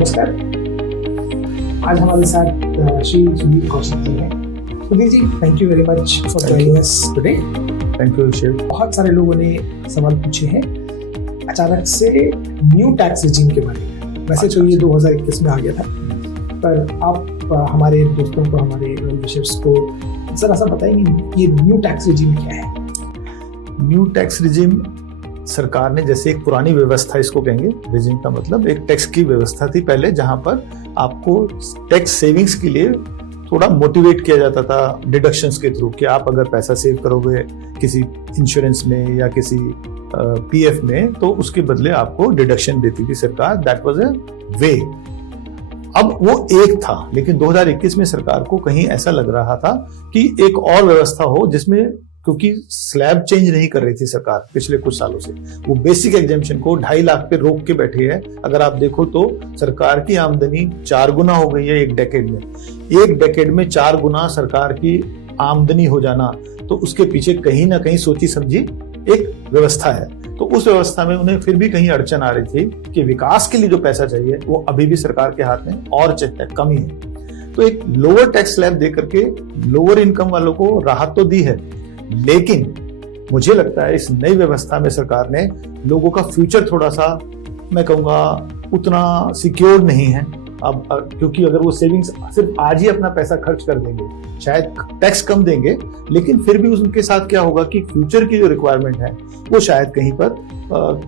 नमस्कार। आज हमारे साथ श्री सुधीर कौशिक जी हैं। Sudhir ji, thank you very much for joining us today. Thank you Shiv. बहुत सारे लोगों ने सवाल पूछे हैं अचानक से न्यू टैक्स रिजीम के बारे में। वैसे तो ये 2021 में आ गया था, पर आप हमारे दोस्तों को, हमारे विशेष को जरा सा बताएंगे ये न्यू टैक्स रिजीम क्या है? न्यू टैक्स रिजीम सरकार ने, जैसे एक पुरानी व्यवस्था इसको कहेंगे, रिजीम का मतलब एक टैक्स की व्यवस्था थी पहले, जहां पर आपको टैक्स सेविंग्स के लिए थोड़ा मोटिवेट किया जाता था डिडक्शंस के थ्रू, कि आप अगर पैसा सेव करोगे किसी इंश्योरेंस में या किसी पीएफ में तो उसके बदले आपको डिडक्शन देती थी सरकार। दैट वाज अ वे। अब वो एक था, लेकिन 2021 में सरकार को कहीं ऐसा लग रहा था कि एक और व्यवस्था हो जिसमें, क्योंकि स्लैब चेंज नहीं कर रही थी सरकार पिछले कुछ सालों से, वो बेसिक एग्जेम्पशन को 2.5 लाख पे रोक के बैठी है। अगर आप देखो तो सरकार की आमदनी 4 गुना हो गई है एक डेकेड में। एक डेकेड में 4 गुना सरकार की आमदनी हो जाना, तो उसके पीछे कहीं ना कहीं सोची समझी एक व्यवस्था है। तो उस व्यवस्था में उन्हें फिर भी कहीं अड़चन आ रही थी कि विकास के लिए जो पैसा चाहिए वो अभी भी सरकार के हाथ में और कमी है। तो एक लोअर टैक्स स्लैब दे करके लोअर इनकम वालों को राहत तो दी है, लेकिन मुझे लगता है इस नई व्यवस्था में सरकार ने लोगों का फ्यूचर थोड़ा सा, मैं कहूंगा, उतना सिक्योर नहीं है। अब क्योंकि अगर वो सेविंग्स सिर्फ आज ही अपना पैसा खर्च कर देंगे, शायद टैक्स कम देंगे, लेकिन फिर भी उनके साथ क्या होगा कि फ्यूचर की जो रिक्वायरमेंट है वो शायद कहीं पर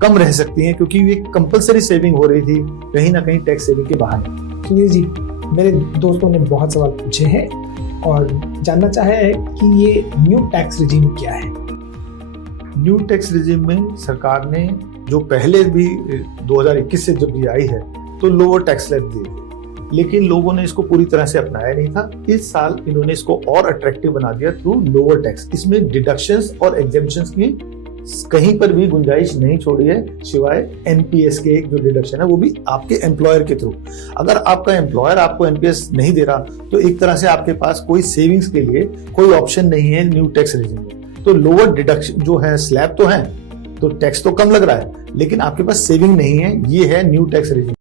कम रह सकती है, क्योंकि ये कंपलसरी सेविंग हो रही थी कहीं ना कहीं टैक्स सेविंग के बहाने। सुधीर जी, मेरे दोस्तों ने बहुत सवाल पूछे हैं और जानना चाहे है कि ये न्यू टैक्स रिजीम क्या है? न्यू टैक्स रिजीम में सरकार ने जो पहले भी 2021 से जब ये आई है तो लोअर टैक्स स्लैब दी, लेकिन लोगों ने इसको पूरी तरह से अपनाया नहीं था। इस साल इन्होंने इसको और अट्रैक्टिव बना दिया थ्रू लोअर टैक्स। इसमें डिडक्शंस और एग्जेम्पशंस की कहीं पर भी गुंजाइश नहीं छोड़ी है, सिवाय एनपीएस के एक जो डिडक्शन है वो भी आपके एम्प्लॉयर के थ्रू। अगर आपका एम्प्लॉयर आपको एनपीएस नहीं दे रहा तो एक तरह से आपके पास कोई सेविंग्स के लिए कोई ऑप्शन नहीं है न्यू टैक्स रिजीम में। तो लोअर डिडक्शन जो है, स्लैब तो है, तो टैक्स तो कम लग रहा है, लेकिन आपके पास सेविंग नहीं है। ये है न्यू टैक्स रिजीम।